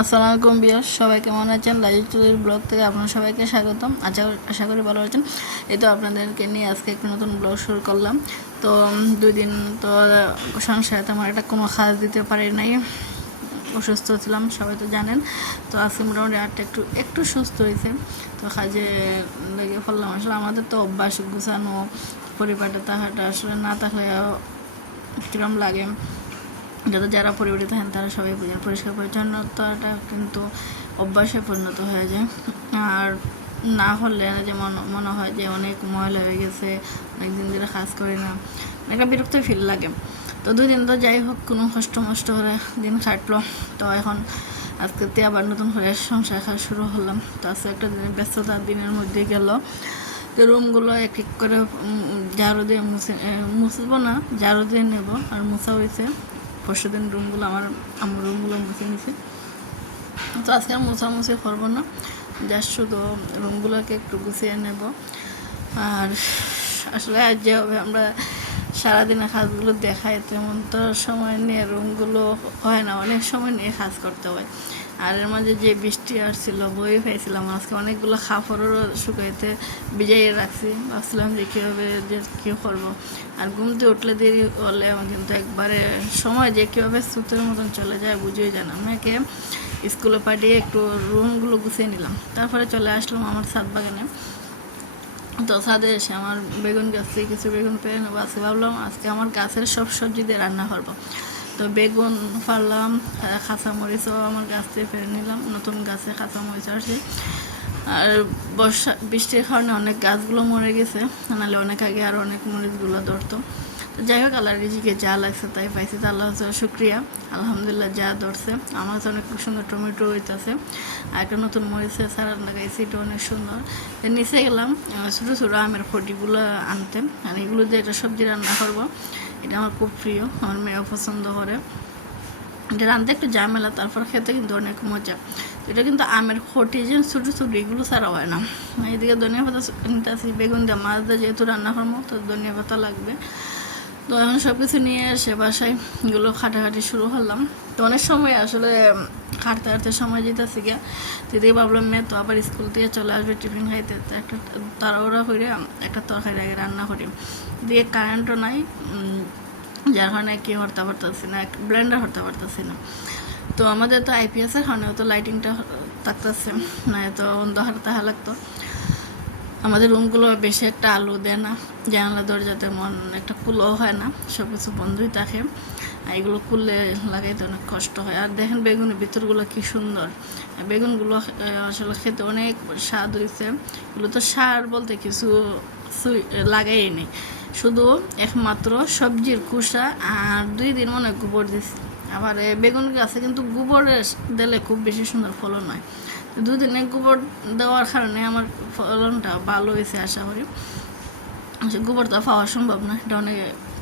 আসসালামু আলাইকুম বিয়ার, সবাই কেমন আছেন? লাইভ টুডের ব্লগ থেকে আপনারা সবাইকে স্বাগতম। আশা করি ভালো আছেন। এই তো আপনাদেরকে নিয়ে আজকে একটা নতুন ব্লগ শুরু করলাম। তো 2 দিন তো সংসারে তেমন একটা কোনো কাজ দিতে পারি নাই, অসুস্থ ছিলাম, সবাই তো জানেন। তো আজকে মোটামুটি আটটা একটু সুস্থ হয়েছে। তো কাজে লেগে পড়লাম। আসলে আমাদের তো অভ্যাস গুছানো, পরিবারটা তাহাটা আসলে না থাকলে কিরম লাগে। যত যারা পরিবারে থাকেন তারা সবাই বুঝেন, পরিষ্কার পরিচ্ছন্নতাটা কিন্তু অভ্যাসে পরিণত হয়ে যায়। আর না হলে যেমন মনে হয় যে অনেক ময়লা হয়ে গেছে, অনেক দিন ধরে কাজ করি না, একটা বিরক্ত ফিল লাগে। তো 2 দিন তো যাই হোক কোনো কষ্ট মষ্ট করে দিন কাটলো। তো এখন আজকে আবার নতুন করে সংসার কাজ শুরু হলাম। তো আজকে একটা দিনের ব্যস্ততার দিনের মধ্যে গেল। তো রুমগুলো এক এক করে ঝাড়ু দিয়ে মুছবো না, ঝাড়ু দিয়ে নেব। আর মুছা হয়েছে পরশুদিন রুমগুলো, আমার রুমগুলো মুছে নিছে। তো আজকে আর মুছামুছি করবো না, জাস্ট শুধু রুমগুলোকে একটু গুছিয়ে নেব। আর আসলে আজ যেভাবে আমরা সারাদিনের কাজগুলো দেখাই তেমন তো সময় নিয়ে রুমগুলো হয় না, অনেক সময় নিয়ে কাজ করতে হয়। আর এর মাঝে যে বৃষ্টি আসছিল বই পাইছিলাম, আজকে অনেকগুলো কাপড়ও শুকাইতে ভিজাইয়ে রাখছি। ভাবছিলাম যে কীভাবে যে কী করবো। আর ঘুমতে উঠলে দেরি হলে আমার কিন্তু একবারে সময় যে কীভাবে সুতের মতন চলে যায় বুঝেই যায় না। মেয়েকে স্কুলে পাঠিয়ে একটু রুমগুলো গুছিয়ে নিলাম, তারপরে চলে আসলাম আমার ছাদ বাগানে। তো ছাদে এসে আমার বেগুন গাছ থেকে কিছু বেগুন পেরে নেবো। আজকে ভাবলাম আজকে আমার গাছের সব সবজি দিয়ে রান্না করবো। তো বেগুন ফারলাম, কাঁচামরিচও আমার গাছ থেকে পেরে নিলাম, নতুন গাছে কাঁচামরিচ আসছে। আর বৃষ্টির কারণে অনেক গাছগুলো মরে গেছে, নাহলে অনেক আগে আর অনেক মরিচগুলো ধরতো। তো যাই হোক, আল্লাহর রিজিকে যা লাগছে তাই পাইছি, তো আল্লাহ শুক্রিয়া, আলহামদুলিল্লাহ যা ধরছে। আমার কাছে অনেক সুন্দর টমেটো হইতেছে। আর একটা নতুন মরিচের সারান লাগাইছি, এটা অনেক সুন্দর। নিচে গেলাম ছোটো ছোটো আমের ফটিগুলো আনতে, আর এগুলো দিয়ে একটা সবজি রান্না করবো। এটা আমার খুব প্রিয়, আমার মেয়েও পছন্দ করে। এটা রাঁধতে একটু ঝামেলা, তারপর খেতে কিন্তু অনেক মজা। এটা কিন্তু আমের খটি যে ছোটো ছোটো এগুলো ছাড়া হয় না। এইদিকে ধনিয়া পাতা নিতে আসি, বেগুন দিয়ে মাছ দিয়ে যেহেতু রান্না করবো তো ধনিয়া পাতা লাগবে। তো এখন সব কিছু নিয়ে এসে বাসায় এগুলো খাটাখাটি শুরু করলাম। তো অনেক সময় আসলে কাটতে কাটতে সময় যেতেছি গিয়া। দিদিকে ভাবলাম মেয়ে তো আবার স্কুল থেকে চলে আসবে টিফিন খাইতে, তো একটা তাড়াহুড়া করে একটা তরকারি আগে রান্না করি। দিয়ে কারেন্টও নাই, যার কারণে কি হতে পারতেছি না, ব্লেন্ডার হতে পারতেছি না। তো আমাদের তো আইপিএসের কারণে তো লাইটিংটা থাকতেছে না, তো অন্ধকার তাহা লাগতো। আমাদের রুমগুলো বেশি একটা আলো দেয় না, জানালা দরজা তেমন একটা খুলেও হয় না, সব কিছু বন্ধই থাকে। আর এগুলো খুললে লাগাইতে অনেক কষ্ট হয়। আর দেখেন বেগুনের ভিতরগুলো কি সুন্দর, বেগুনগুলো আসলে খেতে অনেক স্বাদ হয়েছে। এগুলো তো সার বলতে কিছু লাগাই নেই, শুধু একমাত্র সবজির খোসা আর 2 দিন মনে হয় গোবর দিছি। আবার বেগুন গাছে কিন্তু গোবর দিলে খুব বেশি সুন্দর ফলন হয়। 2 দিনে গোবর দেওয়ার কারণে আমার ফলনটা ভালো হয়েছে আশা করি। গোবর তো পাওয়া সম্ভব না, এটা অনেক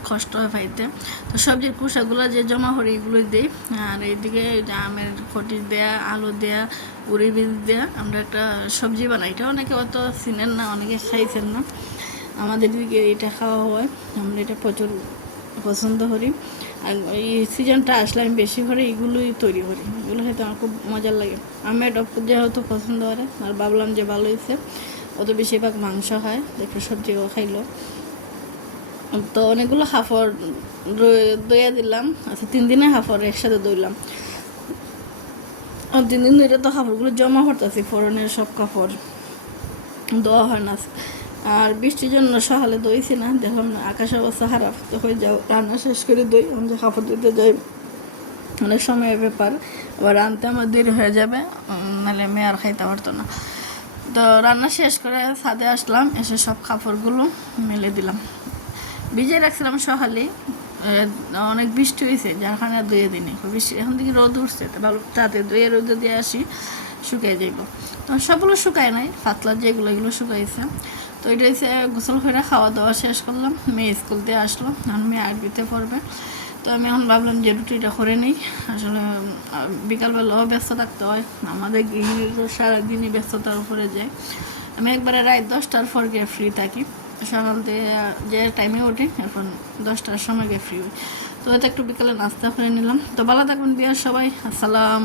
কষ্ট হয় পাইতে। তো সবজির খোসাগুলো যে জমা করি এগুলোই দিই। আর এইদিকে আমের ফটি দেয়া, আলু দেয়া, উড়ি বীজ দেয়া আমরা একটা সবজি বানাই। এটা অনেকে অত চিনেন না, অনেকে খাইছেন না। আমাদের দিকে এটা খাওয়া হয়, আমরা এটা প্রচুর পছন্দ করি। আর এই সিজনটা আসলে আমি বেশি করে এগুলোই তৈরি করি, এগুলো খেতে আমার খুব মজার লাগে। আমি এটা যেহেতু পছন্দ করে আর ভাবলাম যে ভালো হয়েছে, অত বেশিরভাগ মাংস খায়, একটু সবজিও খাইলো। তো অনেকগুলো হাফড় দইয়া দিলাম। আচ্ছা 3 দিনে হাফড় একসাথে দইলাম। 3 দিন ধরে তো কাপড়গুলো জমা করতেছি, ফোড়নের সব কাপড় দেওয়া হয় না। আর বৃষ্টির জন্য সকালে দইছি না, দেখলাম না আকাশ অবস্থা খারাপ, তখন যাও রান্না শেষ করে দই, যে কাপড় দিতে যাই অনেক সময়ের ব্যাপার, আবার রানতে আমার দেরি হয়ে যাবে, নাহলে মেয়ে আর খাইতে পারতো না। তো রান্না শেষ করে ছাদে আসলাম, এসে সব কাপড়গুলো মেলে দিলাম। ভিজিয়ে রাখছিলাম সকালে, অনেক বৃষ্টি হয়েছে যার কারণে ধুয়ে দিনে বৃষ্টি, এখন থেকে রোদ উঠছে, তো ভালো তাতে ধুয়ে রোদে দিয়ে আসি, শুকিয়ে যাইব। তো সবগুলো শুকায় নাই, পাতলা যেগুলো এগুলো শুকাইছে। তো এটা হচ্ছে গোসল করে খাওয়া দাওয়া শেষ করলাম, মেয়ে স্কুল দিয়ে আসলো, এখন মেয়ে আরবিতে পড়বে। তো আমি এখন ভাবলাম যে রুটিটা করে নিই। আসলে বিকালবেলাও ব্যস্ত থাকতে হয়, আমাদের গৃহিণীর তো সারাদিনই ব্যস্ততার উপরে যায়। আমি একবারে রাত 10টার পর গিয়ে ফ্রি থাকি, সকাল থেকে যে টাইমে উঠি এখন 10টার সময় গিয়ে ফ্রি হই। তো এটা একটু বিকালে নাস্তা করে নিলাম। তো ভালো থাকবেন বিয়ার সবাই, আসসালাম।